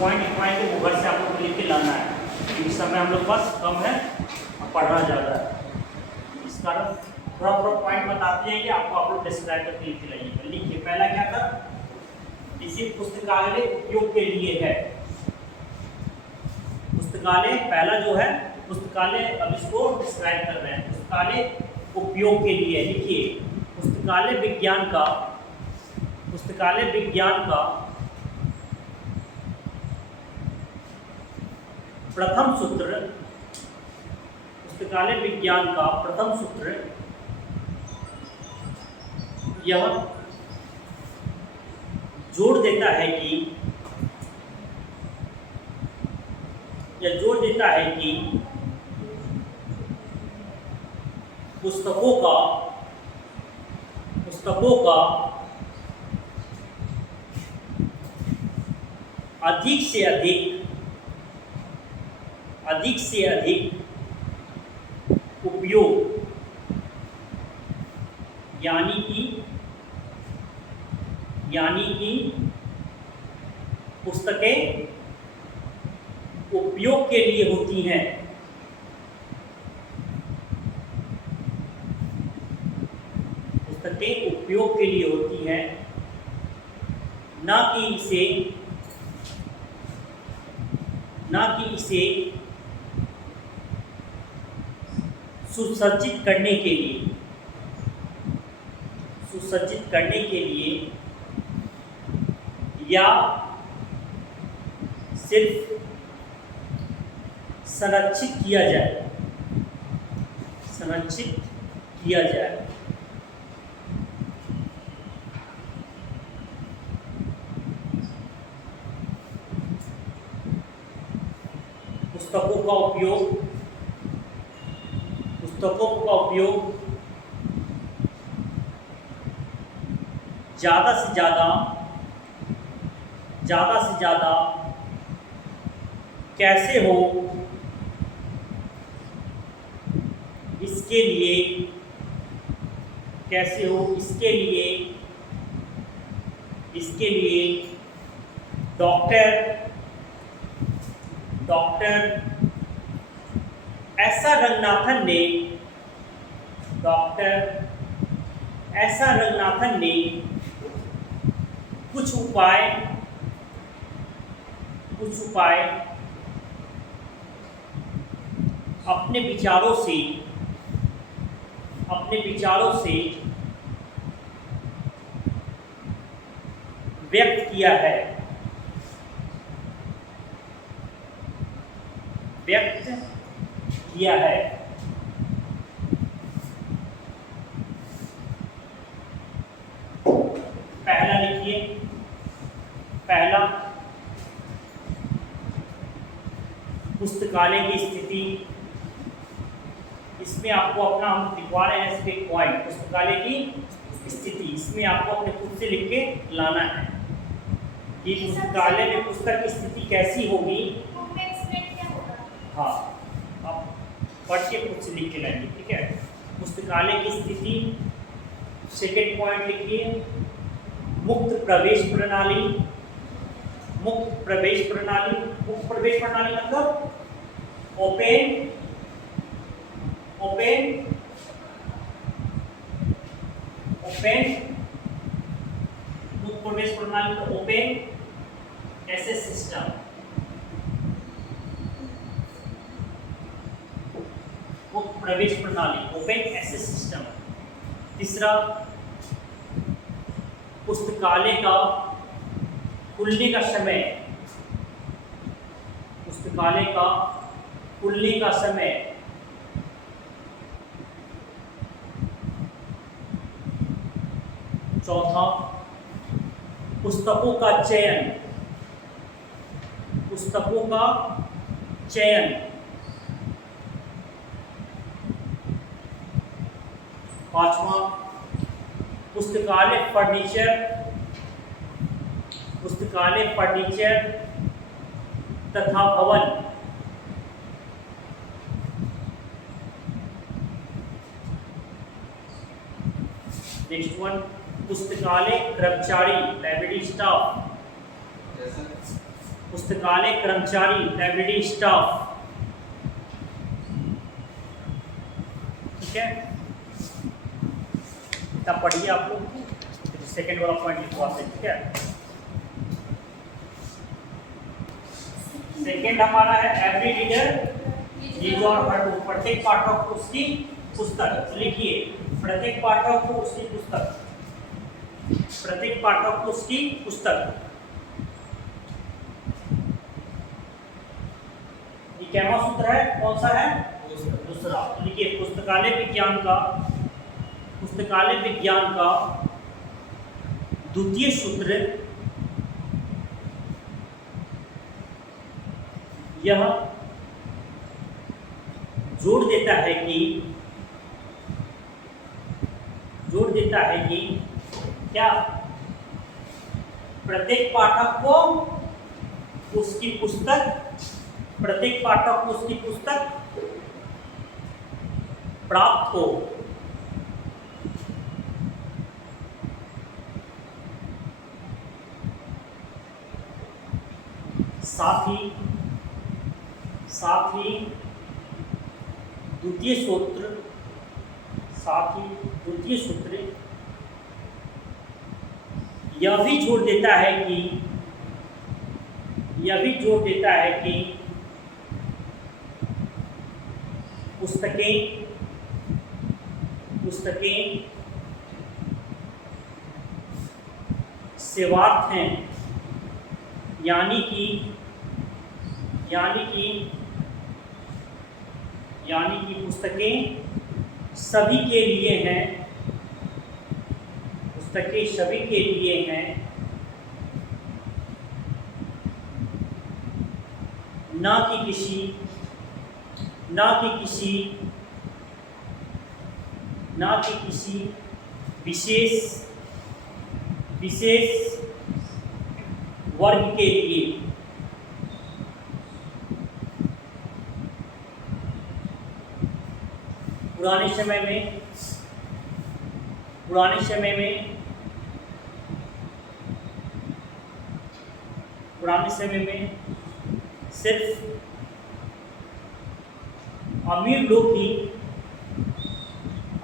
Point लिख पाएंगे वो घर से आप लोग को लिख के लाना है, क्योंकि समय हम लोग पास कम है और पढ़ना ज़्यादा है। इस कारण थोड़ा थोड़ा पॉइंट बताते जाएंगे आपको, आप लोग डिस्क्राइब करके लिख के लाइएगा। लिखिए, पहला क्या था, इसी पुस्तकालय उपयोग के लिए है। पुस्तकालय पहला जो है पुस्तकालय, अब इसको डिस्क्राइब कर रहे हैं। पुस्तकालय उपयोग के लिए लिखिए, पुस्तकालय विज्ञान का प्रथम सूत्र, पुस्तकालय विज्ञान का प्रथम सूत्र यह जोड़ देता है कि पुस्तकों का अधिक से अधिक उपयोग, यानी कि पुस्तकें उपयोग के लिए होती हैं, पुस्तकें उपयोग के लिए होती हैं, ना कि इसे सुसज्जित करने के लिए या सिर्फ संरक्षित किया जाए। पुस्तकों का उपयोग ज़्यादा से ज़्यादा कैसे हो, इसके लिए डॉक्टर ऐसा रंगनाथन ने कुछ उपाय अपने विचारों से व्यक्त किया है। पहला लिखिए, पहला पुस्तकालय की स्थिति, इसमें आपको अपना हम लिखवा रहे हैं इसके पॉइंट, पुस्तकालय की स्थिति, इसमें आपको अपने खुद से लिख के लाना है कि पुस्तकालय में पुस्तक की स्थिति कैसी होगी। हाँ, आप पढ़ के खुद से लिख के लाएंगे, ठीक है। पुस्तकालय की स्थिति, सेकेंड पॉइंट लिखिए, मुक्त प्रवेश प्रणाली मतलब ओपन मुक्त प्रवेश प्रणाली तो ओपन एक्सेस सिस्टम, मुक्त प्रवेश प्रणाली ओपन एक्सेस सिस्टम। तीसरा, पुस्तकालय का खुलने का समय चौथा, पुस्तकों का चयन। पांचवा, पुस्तकालय फर्नीचर तथा भवन। नेक्स्ट वन, पुस्तकालय कर्मचारी, लाइब्रेरी स्टाफ। पुस्तकालय कर्मचारी, लाइब्रेरी स्टाफ। ठीक है, इतना पढ़िए आप लोग। सेकेंड वाला पॉइंट लिखवा से, ठीक है। सेकेंड हमारा है एवरी रीडर इज और प्रत्येक पाठक को उसकी पुस्तक। लिखिए, प्रत्येक पाठक को उसकी पुस्तक, प्रत्येक पाठक को उसकी पुस्तक। ये कैवा सूत्र है, कौन सा है? दूसरा। लिखिए, पुस्तकालय विज्ञान का, पुस्तकालय विज्ञान का द्वितीय सूत्र यह जोड़ देता है कि क्या प्रत्येक पाठक को उसकी पुस्तक, प्रत्येक पाठक को उसकी पुस्तक प्राप्त हो। साथ ही द्वितीय सूत्र, साथ ही द्वितीय सूत्र यह भी जोड़ देता है कि पुस्तकें सेवार्थ हैं, यानी कि पुस्तकें सभी के लिए हैं, पुस्तकें सभी के लिए हैं, ना कि किसी विशेष वर्ग के लिए। पुराने समय में सिर्फ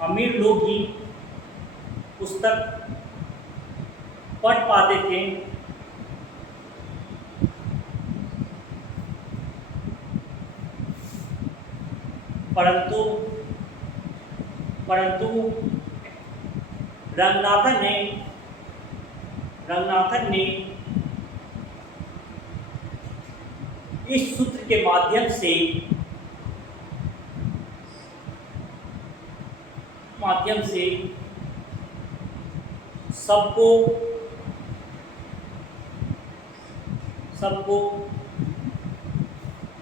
अमीर लोग ही पुस्तक पढ़ पाते थे, परंतु रंगनाथन ने इस सूत्र के माध्यम से सबको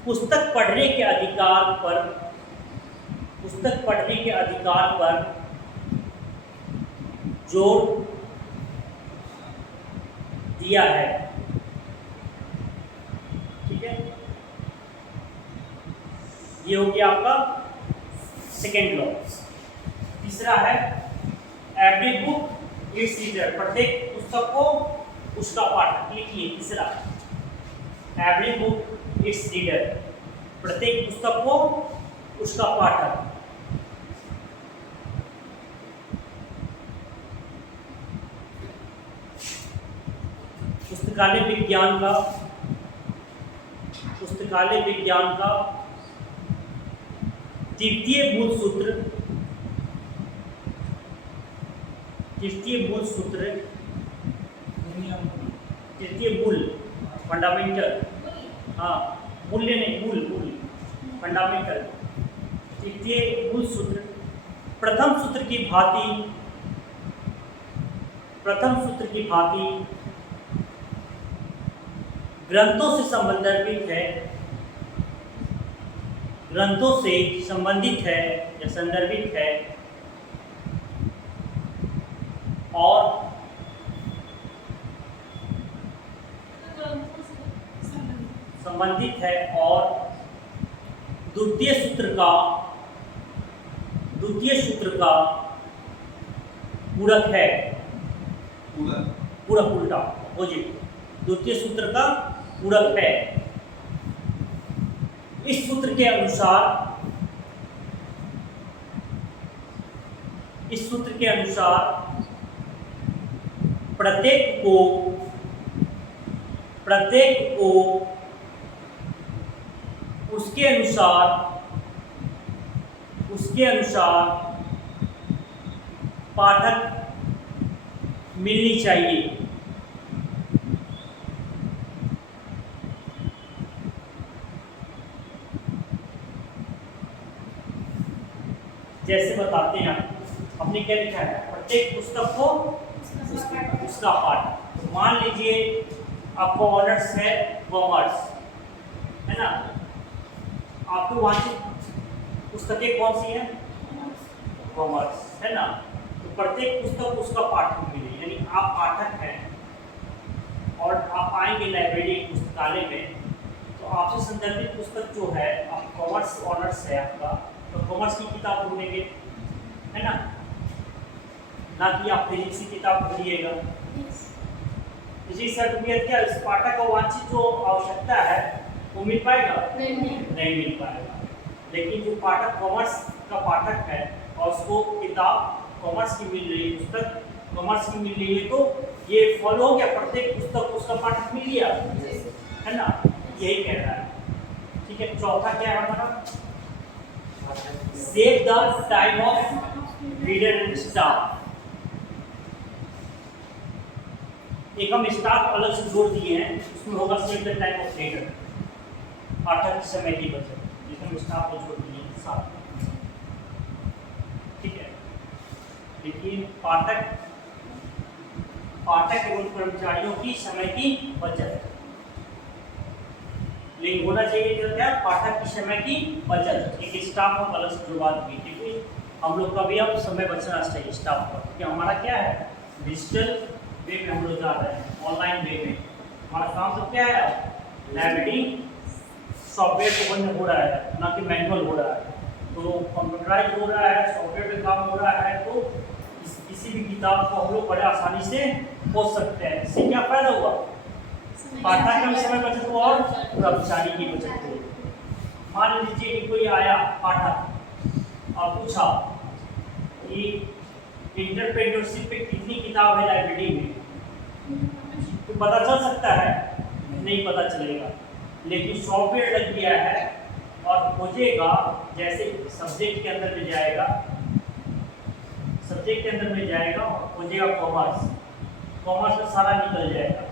पुस्तक पढ़ने के अधिकार पर जोर दिया है। ठीक है, ये हो गया आपका सेकेंड लॉ। तीसरा है एवरी बुक इट्स रीडर, प्रत्येक पुस्तक को उसका पाठक। लिखिए, तीसरा एवरी बुक इट्स रीडर, प्रत्येक पुस्तक को उसका पाठक। पुस्तकालय विज्ञान का तृतीय मूल फंडामेंटल, मूल्य नहीं, मूल फंडामेंटल, तृतीय मूल सूत्र प्रथम सूत्र की भांति ग्रंथों से संबंधित है या संदर्भित है और द्वितीय सूत्र का पूरक है। पूरक उल्टा हो जी, द्वितीय सूत्र का पूरक है। इस सूत्र के अनुसार प्रत्येक को उसके अनुसार पाठक मिलनी चाहिए। जैसे बताते हैं आपने क्या लिखा है, प्रत्येक पुस्तक को उसका पाठ। मान लीजिए आपको ऑनर्स है कॉमर्स, है ना, आपको वांछित पुस्तकें कौन सी है, कॉमर्स, है ना। तो प्रत्येक पुस्तक उसका पाठक मिले, यानी आप पाठक हैं और आप आएंगे लाइब्रेरी पुस्तकालय में, तो आपसे संदर्भित पुस्तक जो है, आप कॉमर्स ऑनर्स है आपका, तो कॉमर्स की किताब ढूंढेंगे, है ना कि आप फिजिक्स की किताब ढूंढिएगा। फिजिक्स सर्टिफिकेट क्या इस पाठक को वांछित जो आवश्यकता है वो मिल पाएगा? नहीं मिल पाएगा। लेकिन जो पाठक कॉमर्स का पाठक है और उसको किताब कॉमर्स की मिल रही है, पुस्तक कॉमर्स की मिल रही है, तो ये फॉलो हो गया, प्रत्येक पुस्तक उसका पाठक मिल गया, है ना, यही कह रहा है। ठीक है, चौथा क्या है हमारा, save the time of reader and staff. एक हम स्टाफ अलग से जोड़ दिए हैं, उसमें होगा save the time of reader, पाठक समय की बचत, जिसमें हम स्टाफ को जोड़ दिए हैं साथ। ठीक है, लेकिन पाठक एवं कर्मचारियों की समय की बचत, लेकिन होना चाहिए जो क्या, पाठक की समय की बचत। एक स्टाफ हम अलग से जुड़वा देंगे, क्योंकि हम लोग का भी अब समय बचना चाहिए स्टाफ पर, क्योंकि हमारा क्या है, डिजिटल वे में हम लोग जा रहे हैं, ऑनलाइन वे में हमारा काम सब क्या है, लाइब्रेरी सॉफ्टवेयर को बंद हो रहा है, ना कि मैनुअल हो रहा है। तो कंप्यूटराइज हो रहा है, सॉफ्टवेयर पे काम हो रहा है, तो किसी भी किताब को हम लोग बड़े आसानी से खोज सकते हैं। इससे क्या फायदा हुआ, पाठक का समय बचत हुआ और कर्मचारी की बचत हुई। मान लीजिए कि कोई आया पाठक और पूछा कि एंटरप्रेन्योरशिप पे कितनी किताब है लाइब्रेरी में, तो पता चल सकता है, नहीं पता चलेगा। लेकिन सॉफ्टवेयर लग गया है और खोजेगा, जैसे सब्जेक्ट के अंदर में जाएगा, और खोजेगा कॉमर्स में सारा निकल जाएगा।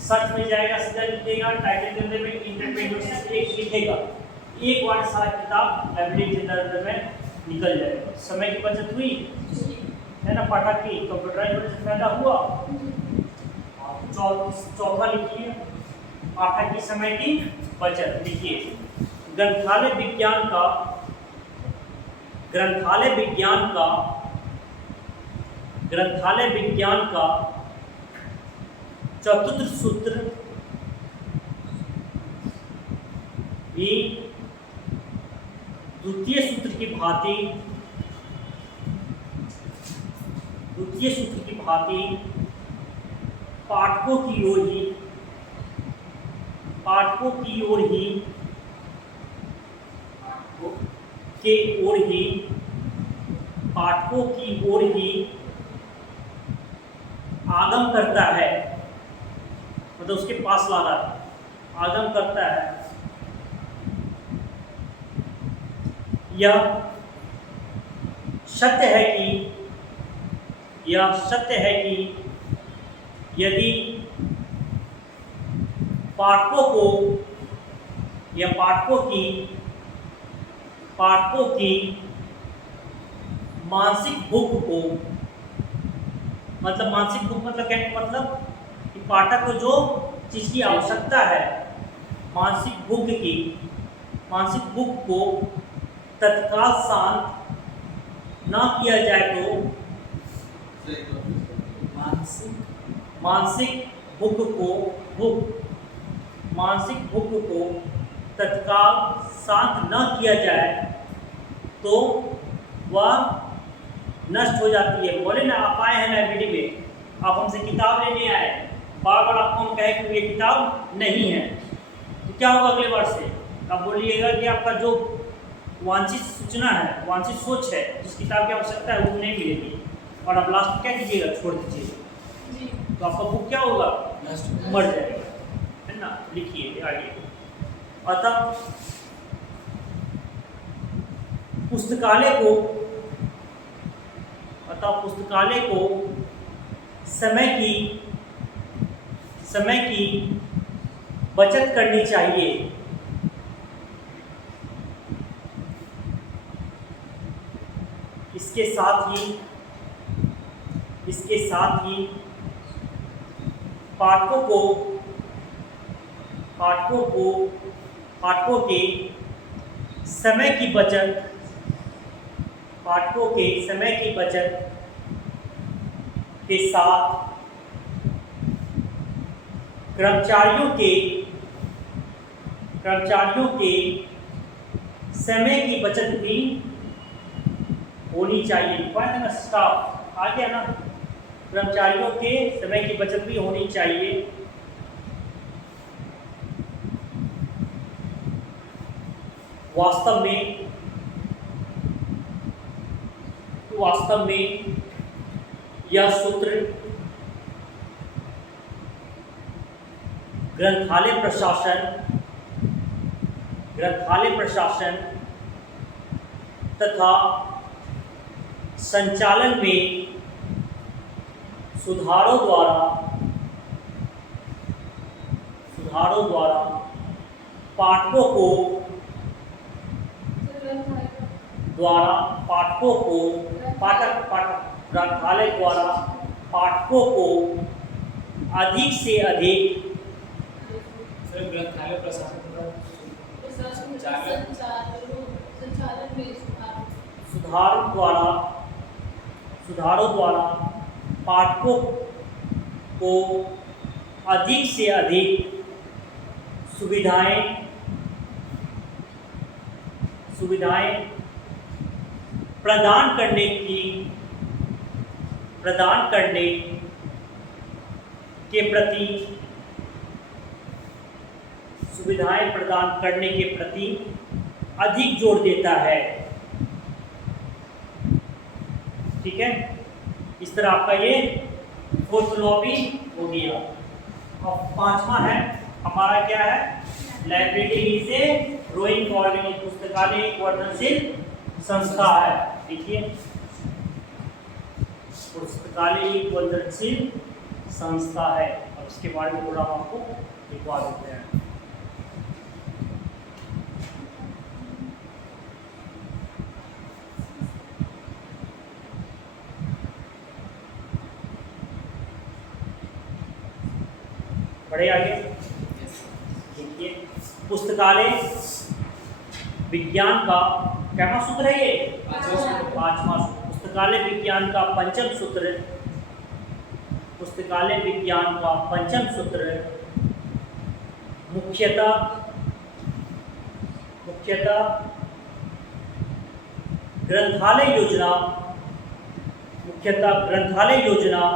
सर्च में जाएगा, सीधा लिखेगा, टाइटल के अंदर में एंटरप्रेन्योरशिप एक लिखेगा, एक बार सारा किताब लाइब्रेरी के अंदर में निकल जाएगा। समय की बचत हुई, है ना, पाठक की कंप्यूटराइज से फायदा हुआ। चौथा लिखिए, पाठक की समय की बचत। लिखिए, ग्रंथालय विज्ञान का चतुर्थ सूत्र भी द्वितीय सूत्र की भांति पाठकों की ओर ही आगम करता है, मतलब उसके पास लाना, आगम करता है। यह सत्य है कि यदि पाठकों की मानसिक भूख को, मतलब मानसिक भूख मतलब क्या, मतलब कि पाठक को जो चीज की आवश्यकता है, मानसिक भूख को तत्काल शांत ना किया जाए तो मानसिक भूख को तत्काल शांत न किया जाए तो वह नष्ट हो जाती है। बोले ना, आप आए हैं लाइब्रेरी में, आप हमसे किताब लेने आए, बार बार आपको हम कहें कि ये किताब नहीं है, तो क्या होगा अगले बार से? आप बोलिएगा कि आपका जो वांछित सूचना है, वांछित सोच है, जिस किताब की आवश्यकता है वो नहीं मिलेगी, और आप लास्ट में क्या कीजिएगा? छोड़ दीजिएगा। तो आपका बुक क्या होगा? मर जाएगा, है ना? लिखिए आगे। अतः पुस्तकालय को समय की बचत करनी चाहिए। इसके साथ ही पाठकों के समय की बचत के साथ कर्मचारियों के समय की बचत भी होनी चाहिए। ना स्टाफ आ गया ना, कर्मचारियों के समय की बचत भी होनी चाहिए। वास्तव में यह सूत्र ग्रंथालय प्रशासन तथा संचालन में सुधारों द्वारा पाठकों ग्रंथालय द्वारा पाठकों को अधिक से अधिक ग्रंथालय प्रशासन सुधारों द्वारा पाठकों को अधिक से अधिक सुविधाएं प्रदान करने के प्रति अधिक जोर देता है। ठीक है, इस तरह आपका ये फोर्थ लॉ भी हो गया। अब पांचवा है हमारा, क्या है? Library is a growing organisation, पुस्तकालय एक वर्धनशील संस्था है। देखिए, पुस्तकालय एक वर्धनशील संस्था है। अब इसके बारे में थोड़ा हम आपको दिखवा देते हैं। बढ़े आगे। देखिए, पुस्तकालय विज्ञान का क्या सूत्र है? ये पांचवा सूत्र। पुस्तकालय विज्ञान का पंचम सूत्र मुख्यतः ग्रंथालय योजना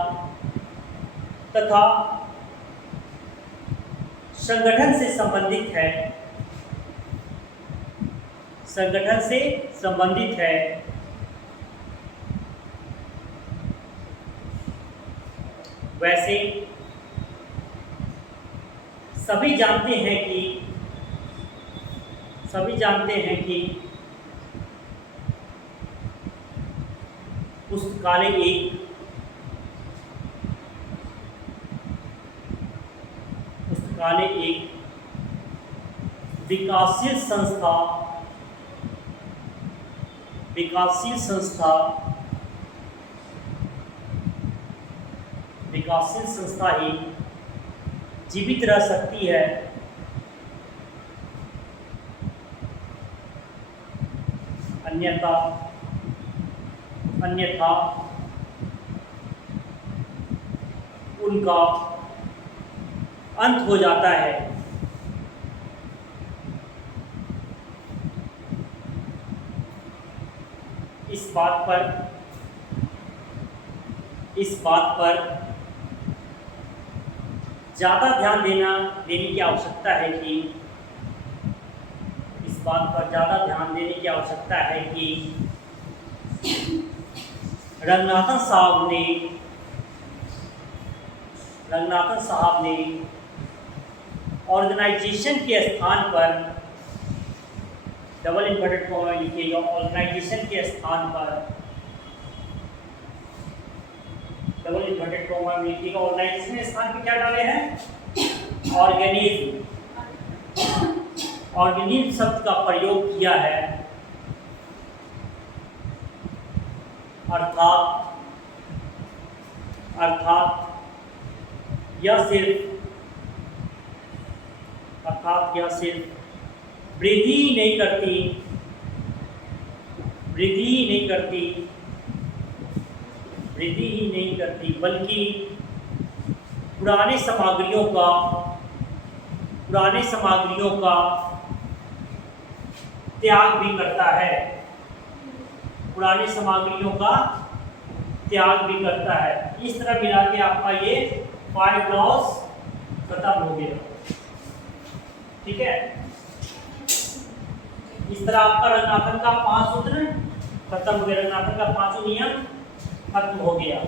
तथा संगठन से संबंधित है। वैसे सभी जानते हैं कि पुस्तकालय एक विकासशील संस्था ही जीवित रह सकती है। अन्यथा उनका अंत हो जाता है। इस बात पर ज़्यादा ध्यान देने की आवश्यकता है कि इस बात पर ज़्यादा ध्यान देने की आवश्यकता है कि रंगनाथन साहब ने ऑर्गेनाइजेशन के स्थान पर डबल इन्वर्टेड कॉमा में लिखिएगा, ऑर्गेनाइजेशन के स्थान पर डबल इन्वर्टेड कॉमा में लिखिएगा। ऑर्गेनाइजेशन के स्थान पर क्या डाले हैं? ऑर्गेनिज्म। ऑर्गेनिज्म शब्द का प्रयोग किया है, अर्थात यह सिर्फ वृद्धि ही नहीं करती बल्कि पुराने सामग्रियों का त्याग भी करता है। पुरानी सामग्रियों का त्याग भी करता है। इस तरह मिला के आपका ये 5 लॉस खत्म हो गया। ठीक है, इस तरह आपका रंगनाथन का 5 सूत्र खत्म हो गया, रंगनाथन का 5 नियम खत्म हो गया।